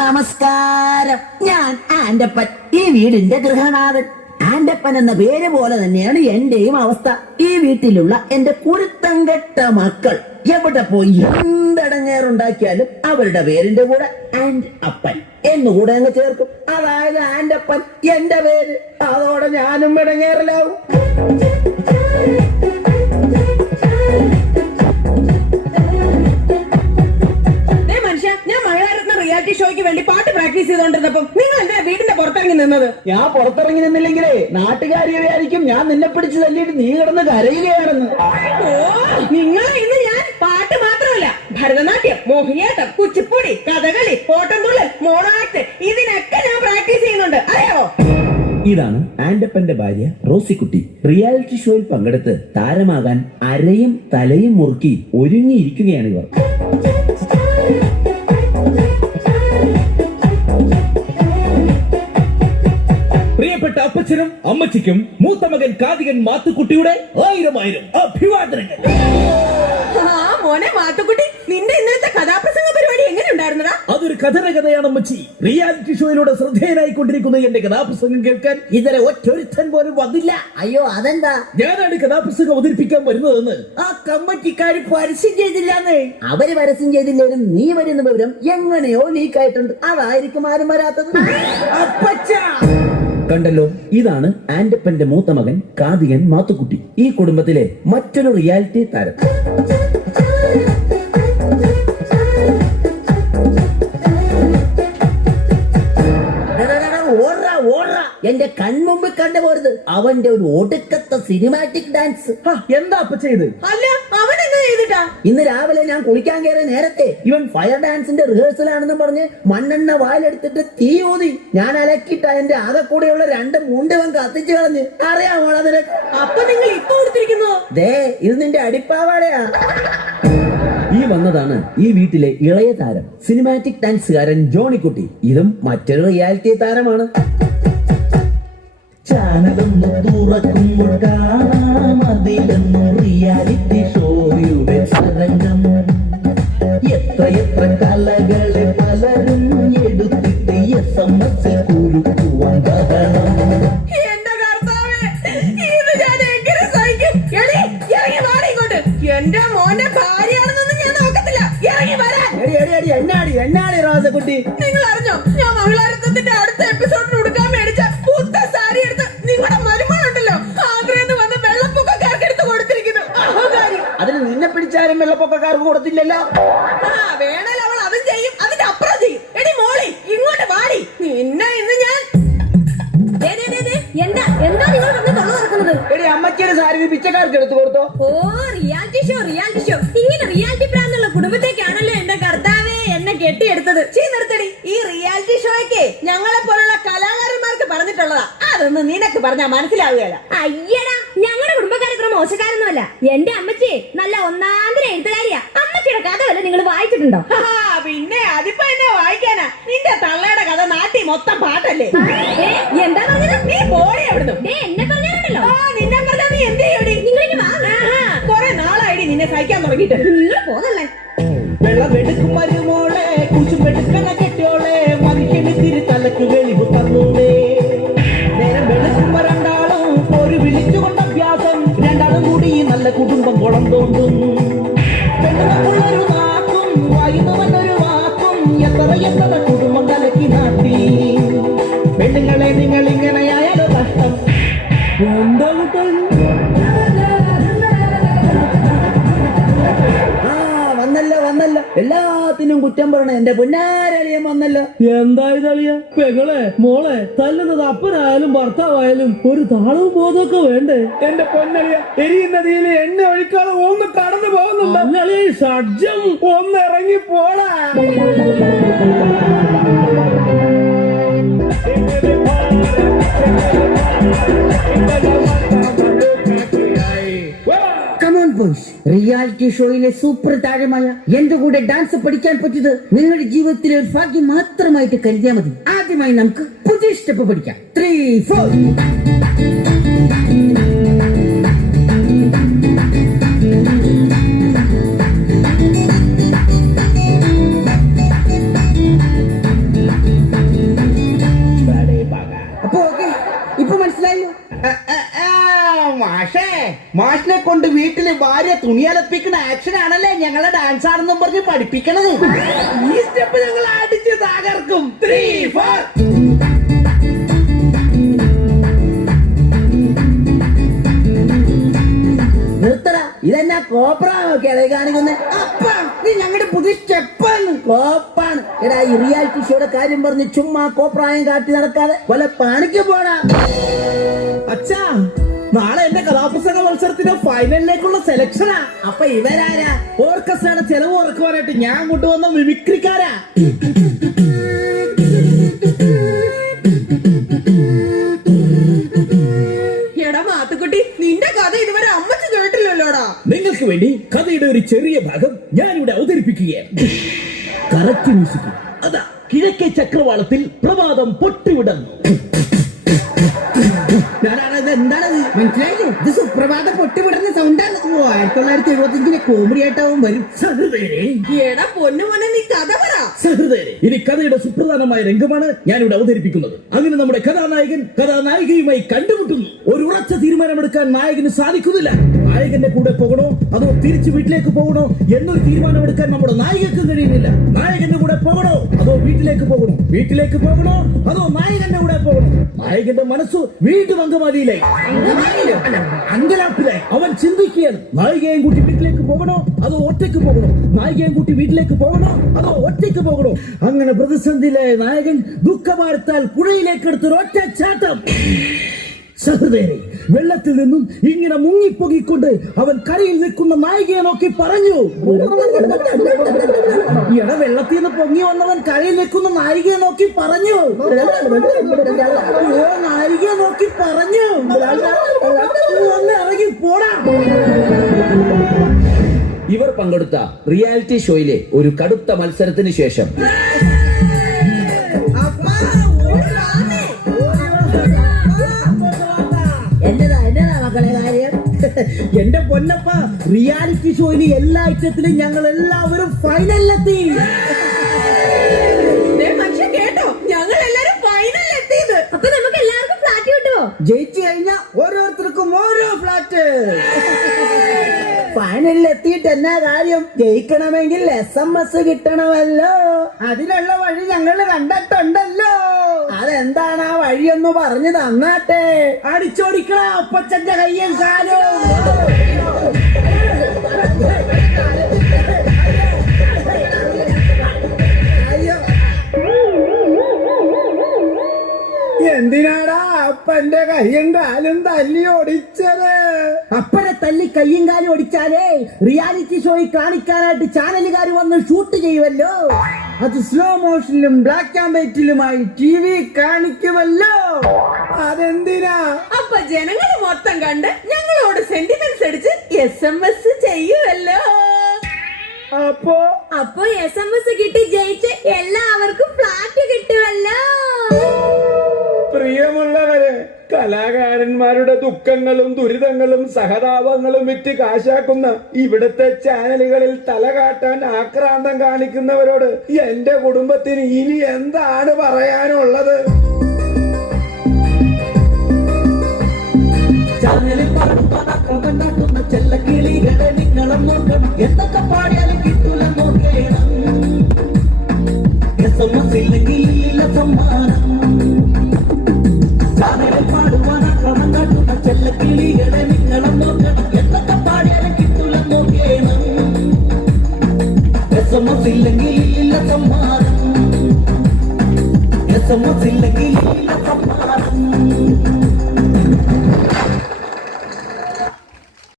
നമസ്കാരം. ഞാൻ ആന്റപ്പൻ, ഈ വീടിന്റെ ഗൃഹനാഥൻ. ആന്റപ്പൻ എന്ന പേര് പോലെ തന്നെയാണ് എന്റെയും അവസ്ഥ. ഈ വീട്ടിലുള്ള എന്റെ കുരുത്തം കെട്ട മക്കൾ എവിടെ പോയി എന്തടങ്ങേറുണ്ടാക്കിയാലും അവരുടെ പേരിന്റെ കൂടെ ആൻഡ് അപ്പൻ എന്നുകൂടെ അങ്ങ് ചേർക്കും. അതായത് ആന്റപ്പൻ എന്റെ പേര്. അതോടെ ഞാനും ഇടങ്ങേറിലാവും. റിയാലിറ്റി ഷോയ്ക്ക് വേണ്ടി പാട്ട് പ്രാക്ടീസ് ചെയ്തോണ്ടിരുന്നപ്പം നിങ്ങൾ എന്താ വീടിന്റെ പുറത്തിറങ്ങി നിന്നത്? ഞാൻ പുറത്തിറങ്ങി നിന്നില്ലെങ്കിലേ നാട്ടുകാരി വിചാരിക്കും ഞാൻ നിന്നെ പിടിച്ച് തല്ലിയിട്ട് നീ കിടന്ന് കരയുകയാണെന്ന്. ഓ, നിങ്ങൾ ഇന്ന് ഞാൻ പാട്ട് മാത്രമല്ല, ഭരതനാട്യം, മോഹിനിയാട്ടം, കുച്ചിപ്പുടി, കഥകളി, ഓട്ടംതുള്ളൽ, മോണോ ആക്ട്, ഇതിനൊക്കെ ഞാൻ പ്രാക്ടീസ് ചെയ്യുന്നുണ്ട്, അറിയോ? ഇതാണ് ആന്റപ്പന്റെ ഭാര്യ റോസിക്കുട്ടി. റിയാലിറ്റി ഷോയിൽ പങ്കെടുത്ത് താരമാകാൻ അരയും തലയും മുറുക്കി ഒരുങ്ങിയിരിക്കുകയാണ് ഇവർ. പ്രിയപ്പെട്ട അപ്പച്ചനും അമ്മച്ചിക്കും മൂത്ത മകൻ കാതികൻ മാത്തുക്കുട്ടിയുടെ 1000 അഭിവാദനങ്ങൾ. മോനെ മാത്തുക്കുട്ടി, നിന്റെ ഇന്നലത്തെ കഥാപ്രസംഗ പരിപാടി എങ്ങനെ ഉണ്ടായിരുന്നടാ? അതൊരു കഥയാണ് അമ്മച്ചി. റിയാലിറ്റി ഷോയിലൂടെ ശ്രദ്ധേയനായിക്കൊണ്ടിരിക്കുന്ന എന്റെ കഥാപ്രസംഗം കേൾക്കാൻ ഇതുവരെ ഒറ്റൊരുത്തൻ പോലും വന്നില്ല. അയ്യോ, അതെന്താ? ഞാനാണ് കഥാപ്രസംഗം അവതരിപ്പിക്കാൻ വരുന്നതെന്ന് ആ കമ്മിറ്റിക്കാർ പരസ്യം ചെയ്തില്ലാന്നേ. അവര് പരസ്യം ചെയ്തില്ലേലും നീ വരുന്ന വിവരം എങ്ങനെയോ ലീക്കായിട്ടുണ്ട്. അതായിരിക്കും ആരും വരാത്തത്. കണ്ടല്ലോ, ഇതാണ് ആന്റപ്പന്റെ മൂത്ത മകൻ കാതികൻ മാത്തുക്കുട്ടി. ഈ കുടുംബത്തിലെ മറ്റൊരു റിയാലിറ്റി താരം. എന്റെ കൺമുമ്പിൽ കണ്ടുപോരുത്. അവന്റെ ഒരു ഒടുക്കത്തെ സിനിമാറ്റിക് ഡാൻസ്. എന്താ അപ്പ ചെയ്ത്? അല്ല, അവൻ എന്താ ചെയ്തിട്ടാ? ഇന്ന് രാവിലെ ഞാൻ കുളിക്കാൻ കയറിയ നേരത്തെ ഇവൻ ഫയർ ഡാൻസിന്റെ റിഹേഴ്സൽ ആണെന്ന് പറഞ്ഞ് മണ്ണെണ്ണ വായിലെടുത്തിട്ട് തീ ഊതി. ഞാൻ അലക്കിട്ട എന്റെ ആകെ കൂടെയുള്ള 2 മുണ്ടവൻ കത്തിച്ചു കളഞ്ഞ്. അറിയാമോ നിനക്ക്? അപ്പൊ നിങ്ങൾ ഇപ്പൊ കൊടുത്തിരിക്കുന്നു? ദേ, ഇത് നിന്റെ അടിപ്പാവാടയാ. ഈ വന്നതാണ് ഈ വീട്ടിലെ ഇളയ താരം, സിനിമാറ്റിക് ഡാൻസുകാരൻ ജോണിക്കുട്ടി. ഇതും മറ്റൊരു റിയാലിറ്റി താരമാണ്. ചാനലൊന്ന് തുറക്കുമ്പോൾ കാണാം അതിലെന്നും റിയാലിറ്റി ഷോയുടെ തരംഗം. എത്ര കലകളെ പലരും എടുത്തിട്ട് SMS കുരുക്കുവാൻ ബഹളം. എന്റെ കർത്താവേ, ഇത് ഞാൻ എങ്ങനെ സഹിക്കും? ഇറങ്ങി വാടി ഇങ്ങോട്ട്. എന്റെ മോന്റെ ഭാര്യയാണെന്നൊന്നും ഞാൻ നോക്കത്തില്ല. ഇറങ്ങി വരാൻ. എന്നാടി റോസക്കുട്ടി, നിങ്ങൾ അറിഞ്ഞോ? ഞാൻ മഹിളാരത്വത്തിന്റെ അടുത്ത എപ്പിസോഡിന് കൊടുക്കാൻ മേടിച്ച പുത്ത സാരി എടുത്ത് നിങ്ങളുടെ മരുമകളുണ്ടല്ലോ ആഗ്രഹം വന്ന് വെള്ളപ്പൊക്കക്കാർക്ക് എടുത്ത് കൊടുത്തിരിക്കുന്നു. അതിന് നിന്നെ പിടിച്ചാലും വെള്ളപ്പൊക്കക്കാർക്ക് കൊടുത്തില്ലല്ലോ. വേണേൽ അവൾ അതും ചെയ്യും, അതിന്റെ അപ്പുറം ചെയ്യും. എടി മോളി, ഇങ്ങോട്ട് വാടി. നിന്നെ ഇന്ന് ഞാൻ എന്താ നിങ്ങൾ വന്ന് തൊള്ള തുറക്കുന്നത്? എടി, അമ്മച്ചിയുടെ സാരി പിച്ചക്കാർക്ക് എടുത്തു കൊടുത്തോ? ഓ, റിയാലിറ്റി ഷോ. ഇങ്ങനെ റിയാലിറ്റി പ്രാന്തുള്ള കുടുംബത്തേക്കാണല്ലോ എന്റെ കർത്താവേ എന്നെ കെട്ടിയെടുത്തത്. നിർത്തടി. ഈ റിയാലിറ്റി ഷോയ്ക്ക് ഞങ്ങളെ പോലുള്ള കലാകാരന്മാർക്ക് പറഞ്ഞിട്ടുള്ളതാ. അതൊന്നും നിനക്ക് പറഞ്ഞാ മനസ്സിലാവുകയല്ല. അയ്യടാ, ഞങ്ങളുടെ കുടുംബക്കാർ ഇത്ര മോശക്കാരൊന്നുമല്ല. എന്റെ അമ്മച്ചി നല്ല ഒന്നാന്തര എഴുത്തുകാരിയാ. അമ്മച്ചിയുടെ കഥ വല്ല നിങ്ങൾ വായിച്ചിട്ടുണ്ടോ? പിന്നെ അതിപ്പോ എന്നെ വായിക്കാനാ? നിന്റെ തള്ളയുടെ കഥ നാട്ടി മൊത്തം പാട്ടല്ലേ? എന്താ പറഞ്ഞത്? നീ പോയി അവിടുന്ന്. എന്നെ പറഞ്ഞാണല്ലോ. നിന്നെ പറഞ്ഞാ നീ എന്ത് ചെയ്യോടി? കൊറേ നാളായി നിന്നെ സഹിക്കാൻ തുടങ്ങിയിട്ട്. നിങ്ങൾ പോന്നല്ലേ. വെള്ളമെടുക്കും മരുമോളെ, കുശുമെടുക്കണ കെട്ടോളെ, മനുഷ്യന് തലക്ക് വെളിവ് തന്നൂടെ. നേരം വെളുക്കുമ്പോ രണ്ടാളും ഒരു വിളിച്ചുകൊണ്ട് അഭ്യാസം. രണ്ടാളും കൂടി നല്ല കുടുംബം കുളം തോണ്ടും. പെണ്ണുങ്ങൾക്കുള്ളൊരു നാക്കും വായുന്നവനൊരു വാക്കും. എത്ര കുടുംബം കലക്കി നാട്ടി. പെണ്ണുങ്ങളെ നിങ്ങൾ ഇങ്ങനെയായാലോ കഷ്ടം. എന്താ വന്നല്ല എല്ലാത്തിനും കുറ്റം പറയണ എന്റെ പൊന്നാരളിയൻ വന്നല്ലോ. എന്തായതളിയ പെങ്ങളെ മോളെ തല്ലുന്നത് അപ്പനായാലും ഭർത്താവായാലും ഒരു താളവും ബോധമൊക്കെ വേണ്ടേ? എന്റെ പൊന്നളിയ, എരിയുന്നതിയിൽ എണ്ണ ഒഴിക്കാതെ ഒന്ന് കടന്നു പോകുന്നുണ്ട്. ഷഡ്ജം ഒന്ന് ഇറങ്ങി പോടാ. റിയാലിറ്റി ഷോയിലെ സൂപ്പർ താരമായ എന്റെ കൂടെ ഡാൻസ് പഠിക്കാൻ പറ്റിയത് നിങ്ങളുടെ ജീവിതത്തിലെ ഒരു ഭാഗ്യം മാത്രമായിട്ട് കരുതിയാൽ മതി. ആദ്യമായി നമുക്ക് പുതിയ സ്റ്റെപ്പ് പഠിക്കാം. 3, 4. മാഷിനെ കൊണ്ട് വീട്ടില് ഭാര്യ തുണിയലപ്പിക്കുന്ന ആക്ഷൻ ആണല്ലേ ഞങ്ങളെ ഡാൻസ് ആണെന്നും പറഞ്ഞ് പഠിപ്പിക്കണത്. ഈ സ്റ്റെപ്പ് ഞങ്ങൾ അടിച്ച് തകർക്കും. 3, 4. നിർത്തട, ഇതെന്നാ കോപ്രാണോ കിളി കാണിക്കുന്നത്? നീ ഞങ്ങളുടെ പുതിയ സ്റ്റെപ്പാണ്. കോപ്പാണ്. എടാ, ഈ റിയാലിറ്റി ഷോയുടെ കാര്യം പറഞ്ഞ് ചുമ്മാ കോപ്രായം കാട്ടി നടക്കാതെ വല്ല പണിക്ക് പോടാ. അച്ഛാ, നാളെ എന്റെ കഥാപ്രസംഗ മത്സരത്തിന്റെ ഫൈനലിലേക്കുള്ള സെലക്ഷനാ. അപ്പൊ ഇവരാരാ? ഓർക്കസ്ട്രയുടെ ചെലവ് ഉറക്കുവാനായിട്ട് ഞാൻ കൊണ്ടുവന്ന മിമിക്രിക്കാരാ. എടാ മാത്തുക്കുട്ടി, നിന്റെ കഥ ഇതുവരെ അമ്മച്ച് കേട്ടില്ലല്ലോടാ. നിങ്ങൾക്ക് വേണ്ടി കഥയുടെ ഒരു ചെറിയ ഭാഗം ഞാനിവിടെ അവതരിപ്പിക്കുകയാണ്. Correct music. അതാ, കിഴക്കേ ചക്രവാളത്തിൽ പ്രഭാതം പൊട്ടിവിടുന്നു. എന്താണത്? മനസ്സിലായില്ലേ? ഇത് സുപ്രഭാത പൊട്ടിവിടുന്ന സൗണ്ടാണ്. 1975 കോമഡി ആയിട്ടാവും വരും. സഹൃദയരെ, എടാ പൊന്നുമോനെ, നീ കഥ പറ. സഹൃദയരെ, ഇനി കഥയുടെ സുപ്രധാനമായ രംഗമാണ് ഞാനിവിടെ അവതരിപ്പിക്കുന്നത്. അങ്ങനെ നമ്മുടെ കഥാനായകൻ കഥാനായികയുമായി കണ്ടുമുട്ടുന്നു. ഒരു ഉറച്ച തീരുമാനമെടുക്കാൻ നായകന് സാധിക്കുന്നില്ല. നായകന്റെ കൂടെ പോകണോ അതോ തിരിച്ചു വീട്ടിലേക്ക് പോകണോ എന്നൊരു തീരുമാനമെടുക്കാൻ നമ്മുടെ നായികക്ക് കഴിയുന്നില്ല. നായകന്റെ കൂടെ പോകണോ അതോ വീട്ടിലേക്ക് പോകണോ? വീട്ടിലേക്ക് പോകണോ അതോ നായകന്റെ കൂടെ പോകണോ? നായകന്റെ മനസ്സു വീണ്ടും അങ്കമാലിയിലായി. അങ്കലാപ്പിലായി. അവൻ ചിന്തിക്കുകയാണ്, നായികയും കൂട്ടി വീട്ടിലേക്ക് പോകണോ അതോ ഒറ്റയ്ക്ക് പോകണോ? നായികയും കൂട്ടി വീട്ടിലേക്ക് പോകണോ അതോ ഒറ്റയ്ക്ക് പോകണോ? അങ്ങനെ പ്രതിസന്ധിയിലായ നായകൻ ദുഃഖഭാരത്താൽ പുഴയിലേക്ക് എടുത്തൊരു ഒറ്റ ചാട്ടം. സഹൃദയരെ, വെള്ളത്തിൽ നിന്നും ഇങ്ങനെ മുങ്ങിപ്പൊങ്ങിക്കൊണ്ട് അവൻ കരയിൽ നിൽക്കുന്ന നായികയെ നോക്കി പറഞ്ഞു. ഇട വെള്ളത്തിൽ നിന്ന് പൊങ്ങി വന്നവൻ കരയിൽ നിൽക്കുന്ന നായികയെ നോക്കി പറഞ്ഞു. നായികയെ നോക്കി പറഞ്ഞു, ഒന്ന് ഇറങ്ങി പോടാ. ഇവർ പങ്കെടുത്ത റിയാലിറ്റി ഷോയിലെ ഒരു കടുത്ത മത്സരത്തിന് ശേഷം എന്നതാ മക്കളെ കാര്യം? എന്റെ പൊന്നപ്പ, റിയാലിറ്റി ഷോയിൽ എല്ലാ ഐറ്റത്തിലും ഞങ്ങൾ എല്ലാവരും ഫൈനലിലെത്തി. മനുഷ്യൻ കേട്ടോ, ഞങ്ങൾ എല്ലാരും ഫൈനലിലെത്തിയത്. അപ്പൊ നമുക്ക് എല്ലാവർക്കും ഫ്ലാറ്റ് കിട്ടുമോ? ജയിച്ചു കഴിഞ്ഞാൽ ഓരോരുത്തർക്കും ഓരോ ഫ്ലാറ്റ്. ഫൈനലിൽ എത്തിയിട്ട് എന്നാ കാര്യം? ജയിക്കണമെങ്കിൽ SMS കിട്ടണമല്ലോ. അതിനുള്ള വഴി ഞങ്ങൾ കണ്ടിട്ടുണ്ടല്ലോ. അതെന്താണ് ആ വഴിയൊന്ന് പറഞ്ഞു തന്നാട്ടെ. അടിച്ചോടിക്കണ അപ്പച്ചന്റെ കയ്യും കാലും. എന്തിനാടാ അപ്പന്റെ കയ്യും കാലും തല്ലി ഓടിച്ചത്? അപ്പനെ തല്ലി കയ്യും കാലും ഓടിച്ചാലേ റിയാലിറ്റി ഷോയിൽ കാണിക്കാനായിട്ട് ചാനലുകാർ വന്ന് ഷൂട്ട് ചെയ്യുമല്ലോ. അത് സ്ലോ മോഷനിലും ബ്ലാക്ക് ആൻഡ് വൈറ്റിലുമായി TV കാണിക്കുമല്ലോ. അതെന്തിനാ? അപ്പൊ ജനങ്ങള് മൊത്തം കണ്ട് ഞങ്ങളോട് സെന്റിമെന്റ്സ് അടിച്ച് SMS ചെയ്യുമല്ലോ. അപ്പൊ SMS കിട്ടി ജയിച്ച് എല്ലാവർക്കും ഫ്ലാറ്റ് കിട്ടുമല്ലോ. പ്രിയമുള്ളവരെ, കലാകാരന്മാരുടെ ദുഃഖങ്ങളും ദുരിതങ്ങളും സഹതാപങ്ങളും വിറ്റ് കാശാക്കുന്ന ഇവിടുത്തെ ചാനലുകളിൽ തലകാട്ടാൻ ആക്രാന്തം കാണിക്കുന്നവരോട് എന്റെ കുടുംബത്തിന് ഇനി എന്താണ് പറയാനുള്ളത്? ചാനലിൽ പാടുന്ന ചെല്ലക്കിളികളെ നിങ്ങളും നോക്കണം. എന്തൊക്കെ പാടിയാലും കിട്ടൂല നോക്കണം. SMS ഇല്ലെങ്കിൽ ഇല്ല സമ്മാനം. ചാനലിൽ പാടുവാൻ ആക്രമം കാട്ടുന്ന ചെല്ലക്കിളികളെ നിങ്ങളും നോക്കണം. എന്തൊക്കെ പാടിയാലും കിട്ടൂല നോക്കണം. SMS ഇല്ലെങ്കിൽ ഇല്ല സമ്മാനം. SMS ഇല്ലെങ്കിൽ ഇല്ല സമ്മാനം.